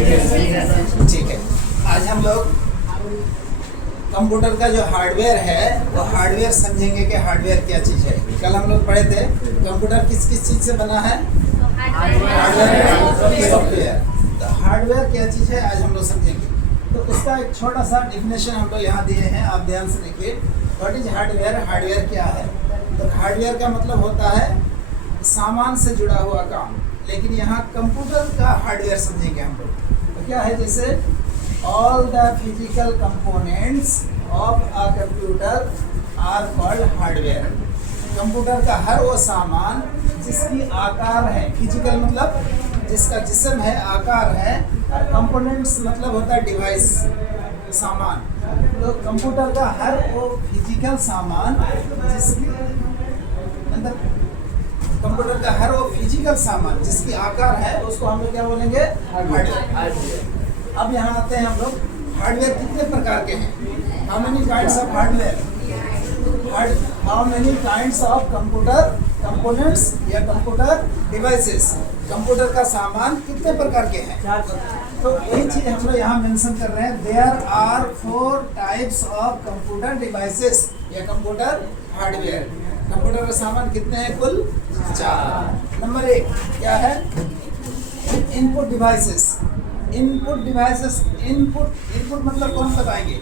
ठीक है। आज हम लोग कंप्यूटर का जो हार्डवेयर है वो हार्डवेयर समझेंगे कि हार्डवेयर क्या चीज़ है। कल हम लोग पढ़े थे कंप्यूटर किस किस चीज़ से बना है, हार्डवेयर, सॉफ्टवेयर। तो हार्डवेयर क्या चीज़ है आज हम लोग समझेंगे। तो उसका एक छोटा सा डिफिनेशन हम लोग यहाँ दिए हैं, आप ध्यान से देखिए। What is hardware? हार्डवेयर क्या है? तो हार्डवेयर का मतलब होता है सामान से जुड़ा हुआ काम, लेकिन यहाँ कंप्यूटर का हार्डवेयर समझेंगे हम लोग। तो क्या है, जैसे all the physical components of a computer are called hardware. Computer का हर वो सामान जिसकी आकार है, फिजिकल मतलब जिसका जिस्म है, आकार है, और कंपोनेंट्स मतलब होता है डिवाइस, सामान। तो कंप्यूटर का हर वो फिजिकल सामान जिसकी अंदर, कंप्यूटर का हर वो फिजिकल सामान जिसकी आकार है उसको हम लोग क्या बोलेंगे? हार्डवेयर। अब यहाँ आते हैं हम लोग, हार्डवेयर कितने प्रकार के हैं? How many kinds of hardware? How many kinds of computer components या कंप्यूटर डिवाइसेस? कंप्यूटर का सामान कितने प्रकार के हैं? तो यही चीज हम लोग यहाँ मेंशन कर रहे हैं। There are 4 types of computer devices या कंप्यूटर हार्डवेयर। कंप्यूटर का सामान कितने हैं? कुल 4। नंबर 1 क्या है? Input devices. Input devices, input मतलब कौन बताएंगे?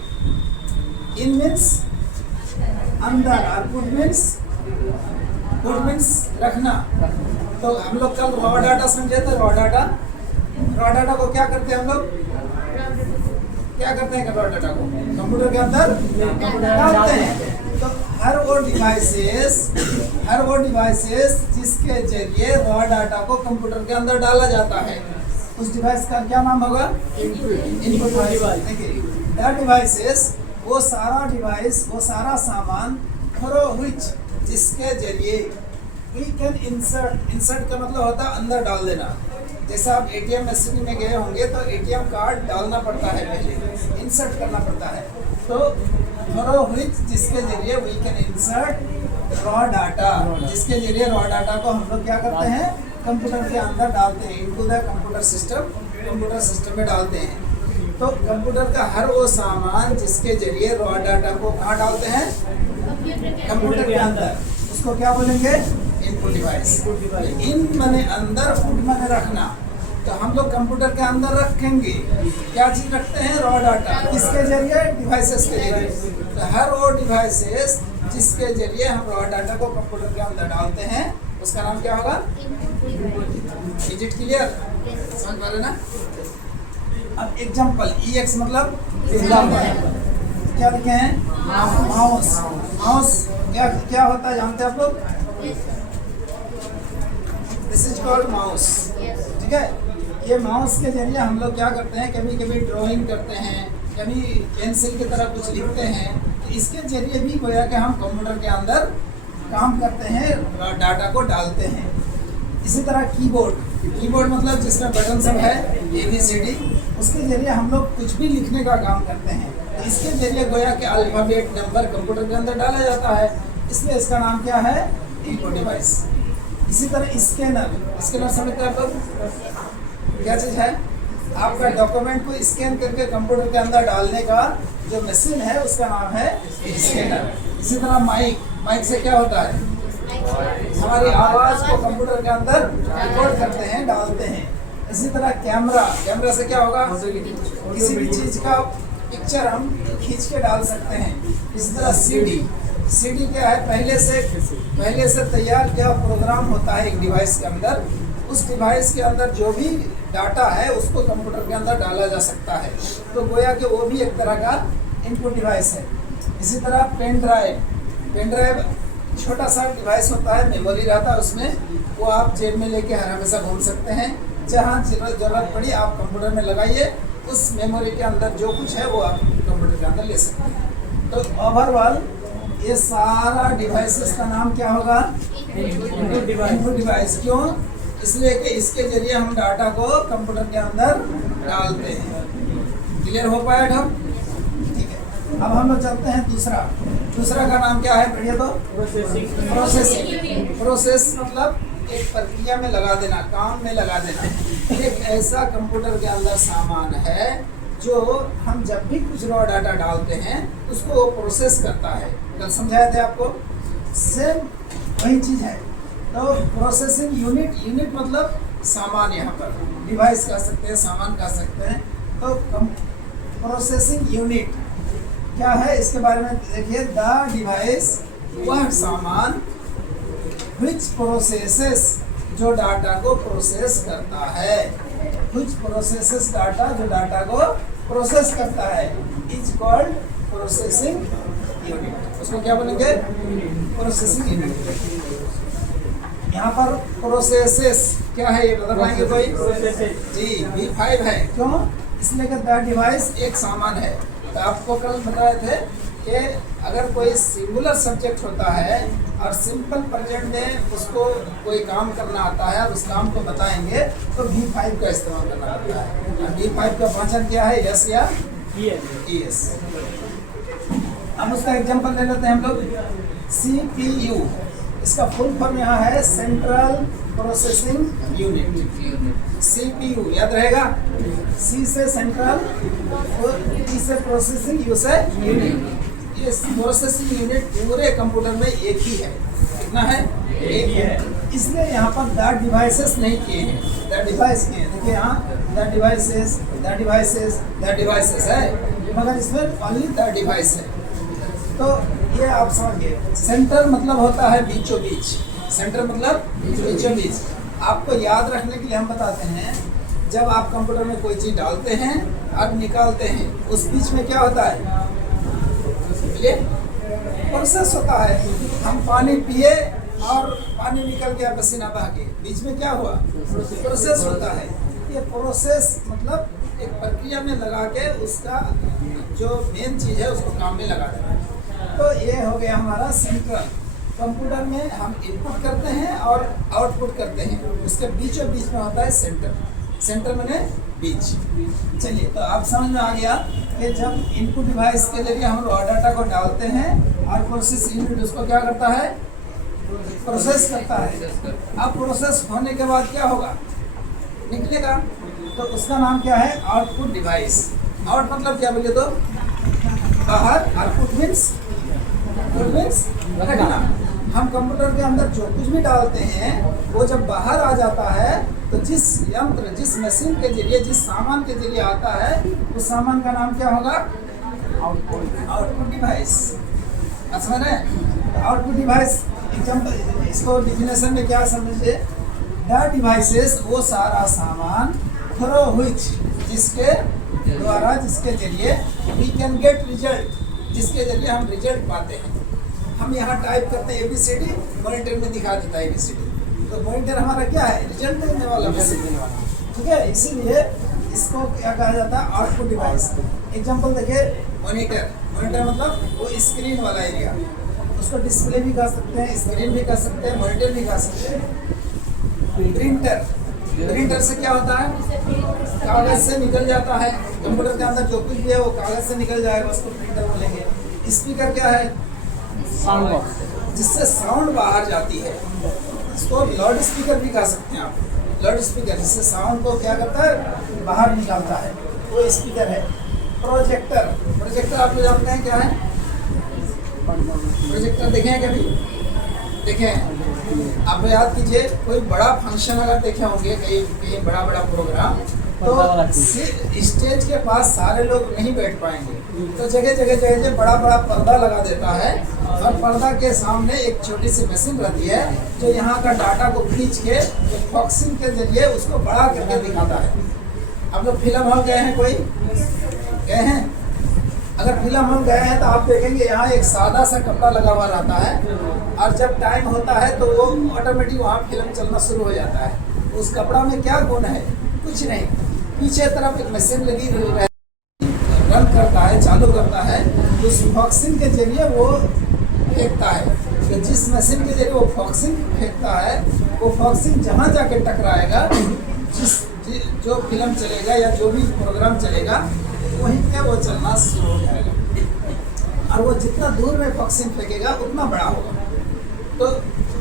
इन मीन्स अंदर, और पुट मीन्स रखना। तो हम लोग कल रॉ डाटा समझे थे। रॉ डाटा को क्या करते हैं हम लोग? क्या करते हैं रॉ डाटा को? कंप्यूटर के अंदर डालते हैं। तो हर वो डिवाइसेस जिसके जरिए रॉ डाटा को कंप्यूटर के अंदर डाला जाता है, उस डिवाइस का क्या नाम होगा? Input device. देखिए, दैट डिवाइसेस, वो सारा डिवाइस, वो सारा सामान, थ्रू व्हिच, जिसके जरिए वी कैन इंसर्ट का मतलब होता है अंदर डाल देना। जैसे आप एटीएम मशीन में गए होंगे तो एटीएम कार्ड डालना पड़ता है, पहले इंसर्ट करना पड़ता है। तो थ्रू व्हिच, जिसके जरिए we can insert raw data, जिसके जरिए रॉ डाटा को हम लोग क्या करते हैं? कंप्यूटर के अंदर डालते हैं, इनटू द कंप्यूटर सिस्टम में डालते हैं। तो कंप्यूटर का हर वो सामान जिसके जरिए रॉ डाटा को कहाँ डालते हैं? कंप्यूटर के अंदर, उसको क्या बोलेंगे? Input device. इन माने अंदर, पुट माने रखना। तो हम लोग कंप्यूटर के अंदर रखेंगे क्या चीज रखते हैं? Raw data. किसके जरिए? डिवाइसेस के जरिए। तो हर वो डिवाइसेस जिसके जरिए हम रॉ डाटा को कंप्यूटर के अंदर डालते हैं, उसका नाम क्या होगा? Is it clear? समझ पा रहे ना? अब एग्जाम्पल, EX मतलब एग्जाम्पल। क्या लिखे हैं? माउस। माउस क्या होता है जानते हैं आप लोग? This is called mouse. ठीक है, ये माउस के जरिए हम लोग क्या करते हैं? कभी कभी ड्राइंग करते हैं, कभी पेंसिल की तरह कुछ लिखते हैं। तो इसके जरिए भी गोया कि हम कंप्यूटर के अंदर काम करते हैं, डाटा को डालते हैं। इसी तरह कीबोर्ड मतलब जिसमें बटन सब है, ABCD, उसके जरिए हम लोग कुछ भी लिखने का काम करते हैं। तो इसके जरिए गोया के अल्फाबेट, नंबर कंप्यूटर के अंदर डाला जाता है, इसलिए इसका नाम क्या है? Input device. इसी तरह स्कैनर समझते हैं आप लोग? क्या चीज़ है? आपका डॉक्यूमेंट को स्कैन करके कंप्यूटर के अंदर डालने का जो मशीन है उसका नाम है स्कैनर। इसी तरह माइक से क्या होता है? हमारी आवाज़ को कंप्यूटर के अंदर रिकॉर्ड करते हैं, डालते हैं। इसी तरह कैमरा से क्या होगा? किसी भी चीज़ का पिक्चर हम खींच के डाल सकते हैं। इसी तरह CD क्या है? पहले से तैयार किया प्रोग्राम होता है एक डिवाइस के अंदर। उस डिवाइस के अंदर जो भी डाटा है उसको कंप्यूटर के अंदर डाला जा सकता है। तो गोया कि वो भी एक तरह का इनपुट डिवाइस है। इसी तरह पेन ड्राइव छोटा सा डिवाइस होता है, मेमोरी रहता है उसमें, वो आप जेब में लेके हर हमेशा घूम सकते हैं। जहाँ जरूरत पड़ी आप कंप्यूटर में लगाइए, उस मेमोरी के अंदर जो कुछ है वो आप कंप्यूटर के अंदर ले सकते हैं। तो ओवरऑल ये सारा डिवाइसेस का नाम क्या होगा? Input device. क्यों? इसलिए कि इसके जरिए हम डाटा को कंप्यूटर के अंदर डालते हैं। क्लियर हो पाया हम? ठीक है, अब हम लोग चलते हैं दूसरा का नाम क्या है? बढ़िया, तो प्रोसेस मतलब एक प्रक्रिया में लगा देना, काम में लगा देना, एक ऐसा कंप्यूटर के अंदर सामान है जो हम जब भी कुछ रॉ डाटा डालते हैं उसको वो प्रोसेस करता है। कल समझाया था आपको, सेम वही चीज़ है। तो प्रोसेसिंग यूनिट, यूनिट मतलब सामान, यहाँ पर डिवाइस कह सकते हैं, सामान कह सकते हैं। तो प्रोसेसिंग यूनिट क्या है इसके बारे में देखिए। द डिवाइस वह सामान विच प्रोसेसेस जो डाटा को प्रोसेस करता है, विच प्रोसेसेस डाटा जो डाटा को प्रोसेस करता है, इज कॉल्ड प्रोसेसिंग यूनिट। उसको क्या बोलेंगे? Processing unit. यहाँ पर प्रोसेसेस क्या है ये बता पाएंगे कोई? जी V5 है। क्यों? इसलिए कि द डिवाइस एक सामान है। तो आपको कल बताए थे कि अगर कोई सिंगुलर सब्जेक्ट होता है और सिंपल प्रेजेंट में उसको कोई काम करना आता है और उस काम को बताएंगे तो V5 का इस्तेमाल करना पड़ता है। और V5 का फंक्शन क्या है? यस या ES। अब उसका एग्जांपल ले लेते हैं हम लोग। CPU, इसका फुल फॉर्म यहाँ है सेंट्रल प्रोसेसिंग यूनिट। CPU याद रहेगा, C से सेंट्रल और E से प्रोसेसिंग, U से यूनिट। ये प्रोसेसिंग यूनिट पूरे कंप्यूटर में एक ही है। कितना है? एक है। इसलिए यहाँ पर द डिवाइसेस नहीं किए हैं, द डिवाइस किए हैं। देखिए यहाँ the devices, the devices, the devices है, मगर इसमें ओनली द डिवाइस है। तो ये आप समझिए, सेंटर मतलब होता है बीचों बीच। सेंटर मतलब बीचों बीच। आपको याद रखने के लिए हम बताते हैं, जब आप कंप्यूटर में कोई चीज़ डालते हैं और निकालते हैं, उस बीच में क्या होता है? ये प्रोसेस होता है। हम पानी पिए और पानी निकल गया पसीना बहा के, बीच में क्या हुआ? प्रोसेस होता है। ये प्रोसेस मतलब एक प्रक्रिया में लगा के उसका जो मेन चीज़ है उसको काम में लगा देना। तो ये हो गया हमारा सेंट्रल। कंप्यूटर में हम इनपुट करते हैं और आउटपुट करते हैं, उसके बीचों बीच में होता है सेंटर। सेंटर मैंने बीच। चलिए, तो आप समझ में आ गया कि जब इनपुट डिवाइस के जरिए हम रॉ डाटा को डालते हैं और प्रोसेस यूनिट उसको क्या करता है? प्रोसेस करता है। अब प्रोसेस होने के बाद क्या होगा? निकलेगा। तो उसका नाम क्या है? Output device. आउट मतलब क्या बोले तो बाहर, आउटपुट मीन्स रखना। हम कंप्यूटर के अंदर जो कुछ भी डालते हैं वो जब बाहर आ जाता है तो जिस यंत्र, जिस मशीन के जरिए, जिस सामान के जरिए आता है उस सामान का नाम क्या होगा? Output device. समझ रहे हैं? आउटपुट डिवाइस एग्जाम्पल, इसको डिफिनेशन में क्या समझिए? द डिवाइसेस वो सारा सामान थ्रू व्हिच जिसके द्वारा, जिसके जरिए वी कैन गेट रिजल्ट, जिसके जरिए हम रिजल्ट पाते हैं। हम यहाँ टाइप करते हैं ABCD, मॉनिटर में दिखा देता है ABCD। तो मॉनिटर हमारा क्या है? रिजल्ट देने वाला, मैसेज देने वाला। ठीक है, इसीलिए इसको क्या कहा जाता है? Output device. एग्जांपल देखिए, मॉनिटर। मॉनिटर मतलब वो स्क्रीन वाला एरिया, उसको डिस्प्ले भी कह सकते हैं, स्क्रीन भी कह सकते हैं, मॉनिटर भी कह सकते हैं। प्रिंटर, प्रिंटर से क्या होता है? कागज से निकल जाता है। कंप्यूटर के अंदर जो कुछ भी है वो कागज से निकल जाएगा, उसको प्रिंटर बोलेंगे। स्पीकर क्या है? साउंड बॉक्स, जिससे साउंड बाहर जाती है। इसको लाउड स्पीकर भी कह सकते हैं आप, लाउड स्पीकर, जिससे साउंड को क्या करता है? बाहर निकालता है, वो स्पीकर है। प्रोजेक्टर, प्रोजेक्टर आप लोग जानते हैं क्या है? प्रोजेक्टर देखे हैं कभी? देखे हैं? आप याद कीजिए, कोई बड़ा फंक्शन अगर देखे होंगे, कहीं कहीं बड़ा बड़ा प्रोग्राम, तो स्टेज के पास सारे लोग नहीं बैठ पाएंगे, तो जगह जगह बड़ा बड़ा पर्दा लगा देता है और पर्दा के सामने एक छोटी सी मशीन रहती है जो यहाँ का डाटा को खींच के फॉक्सिंग के जरिए उसको बड़ा करके दिखाता है। आप लोग फिल्म हॉल गए हैं? कोई गए हैं? अगर फिल्म हॉल गए हैं तो आप देखेंगे यहाँ एक सादा सा कपड़ा लगा हुआ रहता है और जब टाइम होता है तो वो ऑटोमेटिक वहाँ फिल्म चलना शुरू हो जाता है। उस कपड़ा में क्या गुण है? कुछ नहीं, पीछे तरफ एक मशीन लगी है, रन करता है, चालू करता है, उस फॉक्सिंग के जरिए वो फेंकता है। तो जिस मशीन के जरिए वो फॉक्सिंग फेंकता है, वो फॉक्सिंग जहाँ जाके टकराएगा, जो फिल्म चलेगा या जो भी प्रोग्राम चलेगा वहीं पे वो चलना शुरू हो जाएगा और वो जितना दूर में फॉक्सिंग फेंकेगा उतना बड़ा होगा। तो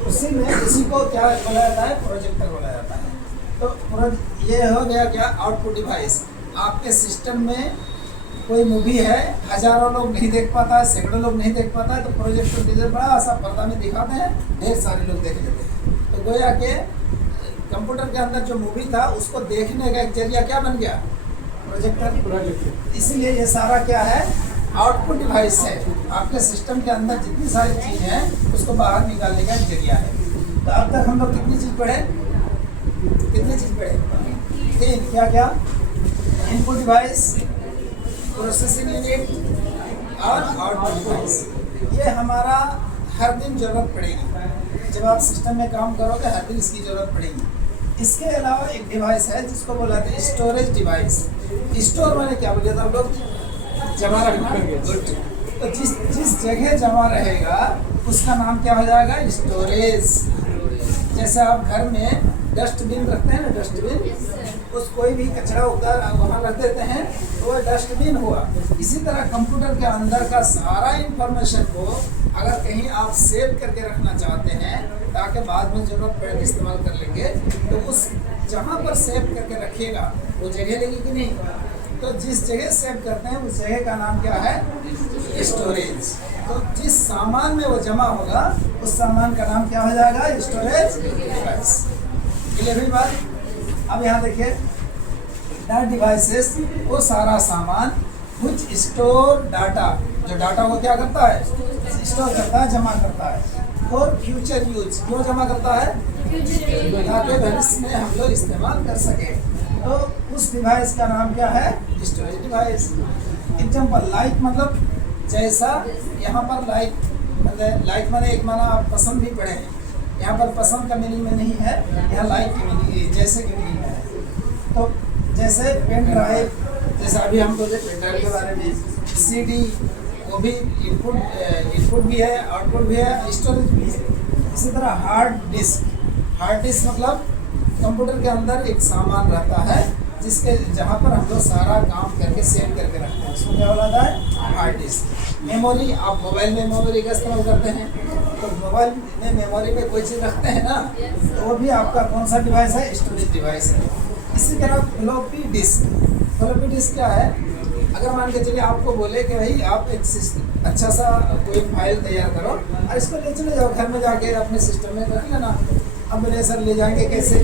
उसी को क्या बोला जाता है, प्रोजेक्टर बोला जाता है। तो ये हो गया क्या, आउटपुट डिवाइस। आपके सिस्टम में कोई मूवी है, हजारों लोग नहीं देख पाता है, सैकड़ों लोग नहीं देख पाता है, तो प्रोजेक्टर दीजिए, बड़ा सा पर्दा में दिखाते हैं, ढेर सारे लोग देख लेते हैं। तो गोया के कंप्यूटर के अंदर जो मूवी था उसको देखने का एक जरिया क्या बन गया, प्रोजेक्टर। इसीलिए ये सारा क्या है, आउटपुट डिवाइस है। आपके सिस्टम के अंदर जितनी सारी चीज़ हैं उसको बाहर निकालने का एक जरिया है। तो अब तक हम लोग कितनी चीज़ पढ़े, 3। क्या क्या, इनपुट डिवाइस, प्रोसेसिंग यूनिट और आउटपुट डिवाइस। ये हमारा हर दिन ज़रूरत पड़ेगी, जब आप सिस्टम में काम करोगे हर दिन इसकी ज़रूरत पड़ेगी। इसके अलावा एक डिवाइस है जिसको बोलाते हैं स्टोरेज डिवाइस। स्टोर मैंने क्या बोला था, हम लोग जमा रखना। तो जिस जगह जमा रहेगा उसका नाम क्या हो जाएगा, स्टोरेज। जैसे आप घर में डस्टबिन रखते हैं ना, डस्टबिन, उस कोई भी कचरा उतार वहाँ रख देते हैं तो वह डस्टबिन हुआ। इसी तरह कंप्यूटर के अंदर का सारा इंफॉर्मेशन को अगर कहीं आप सेव करके रखना चाहते हैं ताकि बाद में ज़रूरत पड़े तो इस्तेमाल कर लेंगे, तो उस जहाँ पर सेव करके रखिएगा वो जगह लेगी कि नहीं। तो जिस जगह सेव करते हैं उस जगह का नाम क्या है, स्टोरेज। तो जिस सामान में वो जमा होगा उस सामान का नाम क्या हो जाएगा, स्टोरेज डिवाइस। क्लियर हुई बात। अब यहाँ देखिए, दैट डिवाइसेस, वो सारा सामान कुछ स्टोर डाटा, जो डाटा को क्या करता है, स्टोर करता है, जमा करता है। और फ्यूचर यूज, क्यों जमा करता है, ताकि भविष्य में हम लोग इस्तेमाल कर सकें। तो उस डिवाइस का नाम क्या है, स्टोरेज डिवाइस। एग्जाम्पल, लाइक मतलब जैसा यहाँ पर लाइक मतलब लाइक मैंने एक माना आप पसंद भी पढ़े हैं, यहाँ पर पसंद का मीनिंग में नहीं है, यहाँ लाइक की मीनिंग जैसे की मीनिंग है। तो जैसे पेन ड्राइव, जैसे अभी हम बोले पेन ड्राइव के बारे में, CD वो भी इनपुट भी है, आउटपुट भी है, स्टोरेज भी है। इसी तरह हार्ड डिस्क मतलब कंप्यूटर के अंदर एक सामान रहता है जिसके जहाँ पर हम लोग सारा काम करके सेव करके रखते हैं, उसको क्या बोला जाता है, हार्ड डिस्क। मेमोरी, आप मोबाइल में मेमोरी का इस्तेमाल करते हैं, तो मोबाइल में मेमोरी में कोई चीज़ रखते हैं ना, तो वो भी आपका कौन सा डिवाइस है, स्टोरेज डिवाइस है। इसी तरह फ्लॉपी डिस्क क्या है, अगर मान के चलिए आपको बोले कि भाई आप एक अच्छा सा कोई फाइल तैयार करो और इसको ले चले जाओ घर में, जाके अपने सिस्टम में रख लेना। अब बोले सर ले जाएंगे कैसे,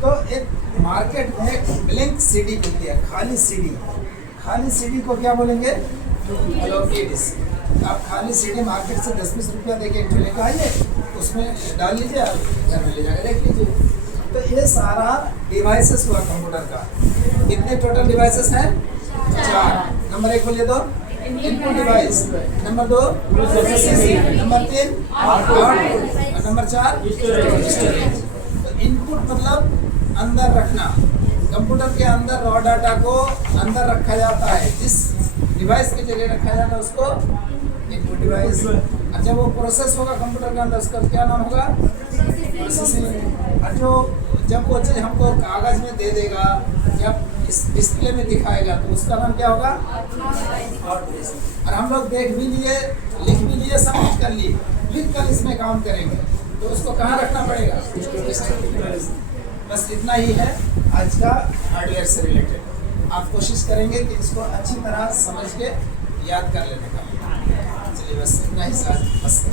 तो एक मार्केट में ब्लैंक CD मिलती है, खाली CD को क्या बोलेंगे, फ्लॉपी डिस्क। आप खाली CD मार्केट से 10-20 रुपया देके एक लेकर आइए, उसमें डाल लीजिए, आप घर में ले जाकर देख लीजिए। तो ये सारा डिवाइसेस हुआ कंप्यूटर का। कितने टोटल डिवाइसेस हैं, 4। नंबर 1 बोलिए तो input device, number 2 processing, number 3 output, number 4 storage. तो इनपुट मतलब अंदर रखना, कंप्यूटर के अंदर रॉ डाटा को अंदर रखा जाता है, जिस डिवाइस के जरिए रखा जाता है उसको इनपुट डिवाइस। और जब वो प्रोसेस होगा कंप्यूटर के अंदर उसका क्या नाम होगा, प्रोसेसिंग। और जब वो चीज़ हमको कागज़ में दे देगा या इस डिस्प्ले में दिखाएगा तो उसका नाम क्या होगा, आउटपुट। और हम लोग देख भी लिए, लिख भी लिए, समझ कर लिए, फिर कल इसमें काम करेंगे तो उसको कहाँ रखना पड़ेगा, बस इतना ही है आज का हार्डवेयर से रिलेटेड। आप कोशिश करेंगे कि इसको अच्छी तरह समझ के याद कर लेने का। चलिए बस इतना ही, बस।